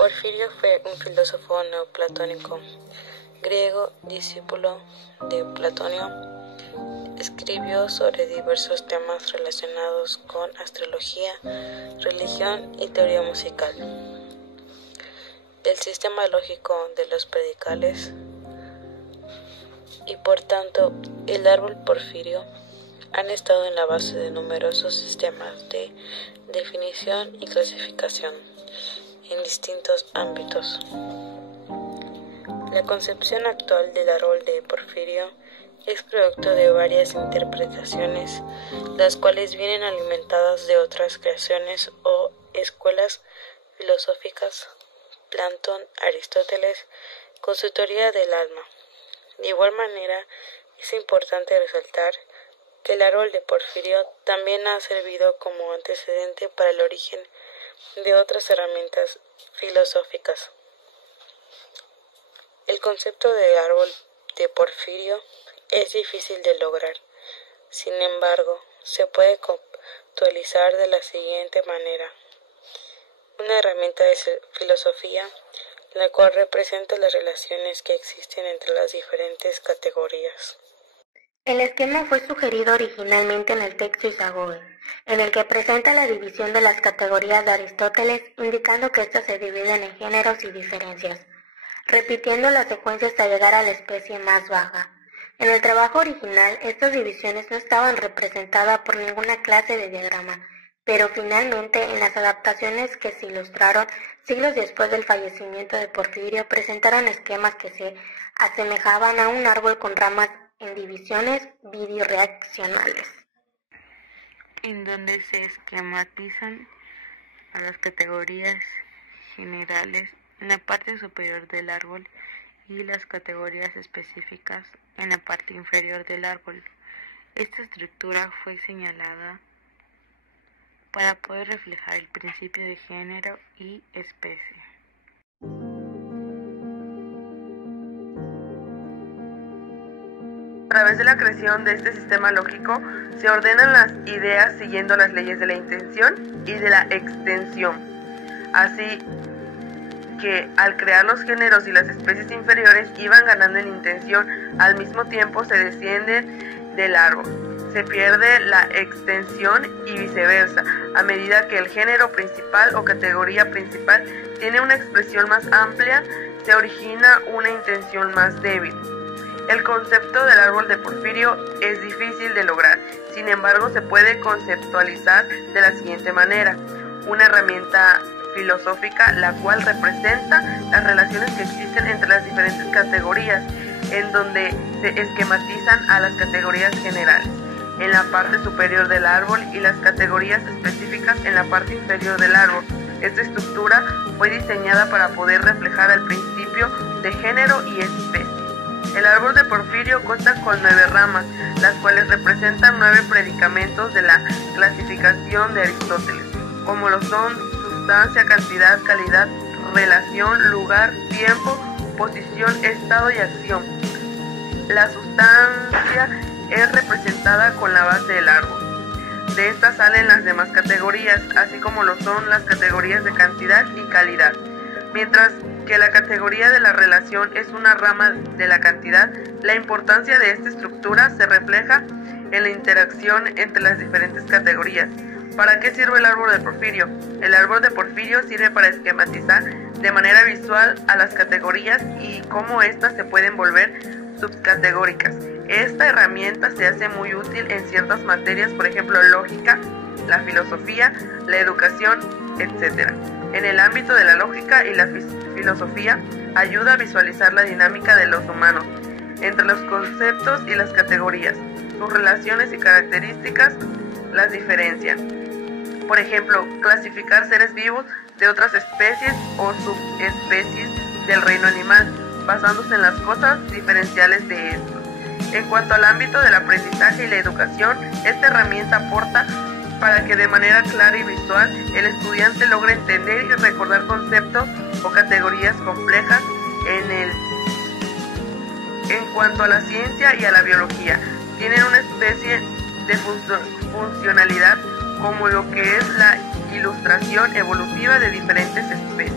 Porfirio fue un filósofo neoplatónico griego, discípulo de Platonio. Escribió sobre diversos temas relacionados con astrología, religión y teoría musical. El sistema lógico de los predicales y por tanto el árbol porfirio han estado en la base de numerosos sistemas de definición y clasificación en distintos ámbitos. La concepción actual del árbol de Porfirio es producto de varias interpretaciones, las cuales vienen alimentadas de otras creaciones o escuelas filosóficas, Platón, Aristóteles, con su teoría del alma. De igual manera, es importante resaltar que el árbol de Porfirio también ha servido como antecedente para el origen de otras herramientas filosóficas. El concepto de árbol de Porfirio es difícil de lograr. Sin embargo, se puede conceptualizar de la siguiente manera: una herramienta de filosofía, la cual representa las relaciones que existen entre las diferentes categorías. El esquema fue sugerido originalmente en el texto Isagoge, en el que presenta la división de las categorías de Aristóteles, indicando que éstas se dividen en géneros y diferencias, repitiendo la secuencia hasta llegar a la especie más baja. En el trabajo original, estas divisiones no estaban representadas por ninguna clase de diagrama, pero finalmente en las adaptaciones que se ilustraron siglos después del fallecimiento de Porfirio presentaron esquemas que se asemejaban a un árbol con ramas en divisiones bidireccionales, en donde se esquematizan a las categorías generales en la parte superior del árbol y las categorías específicas en la parte inferior del árbol. Esta estructura fue señalada para poder reflejar el principio de género y especie. A través de la creación de este sistema lógico se ordenan las ideas siguiendo las leyes de la intención y de la extensión. Así que al crear los géneros y las especies inferiores iban ganando en intención, al mismo tiempo se descienden del árbol. Se pierde la extensión y viceversa, a medida que el género principal o categoría principal tiene una expresión más amplia, se origina una intención más débil. El concepto del árbol de Porfirio es difícil de lograr, sin embargo se puede conceptualizar de la siguiente manera: una herramienta filosófica la cual representa las relaciones que existen entre las diferentes categorías, en donde se esquematizan a las categorías generales en la parte superior del árbol y las categorías específicas en la parte inferior del árbol. Esta estructura fue diseñada para poder reflejar el principio de género y especie. El árbol de Porfirio cuenta con 9 ramas, las cuales representan 9 predicamentos de la clasificación de Aristóteles, como lo son sustancia, cantidad, calidad, relación, lugar, tiempo, posición, estado y acción. La sustancia es representada con la base del árbol. De esta salen las demás categorías, así como lo son las categorías de cantidad y calidad. Mientras que la categoría de la relación es una rama de la cantidad, la importancia de esta estructura se refleja en la interacción entre las diferentes categorías. ¿Para qué sirve el árbol de Porfirio? El árbol de Porfirio sirve para esquematizar de manera visual a las categorías y cómo éstas se pueden volver subcategóricas. Esta herramienta se hace muy útil en ciertas materias, por ejemplo, lógica, la filosofía, la educación, etc. En el ámbito de la lógica y la filosofía, ayuda a visualizar la dinámica de los humanos entre los conceptos y las categorías. Sus relaciones y características las diferencian. Por ejemplo, clasificar seres vivos de otras especies o subespecies del reino animal, basándose en las cosas diferenciales de estos. En cuanto al ámbito del aprendizaje y la educación, esta herramienta aporta para que de manera clara y visual el estudiante logre entender y recordar conceptos o categorías complejas. En cuanto a la ciencia y a la biología, tienen una especie de funcionalidad como lo que es la ilustración evolutiva de diferentes especies.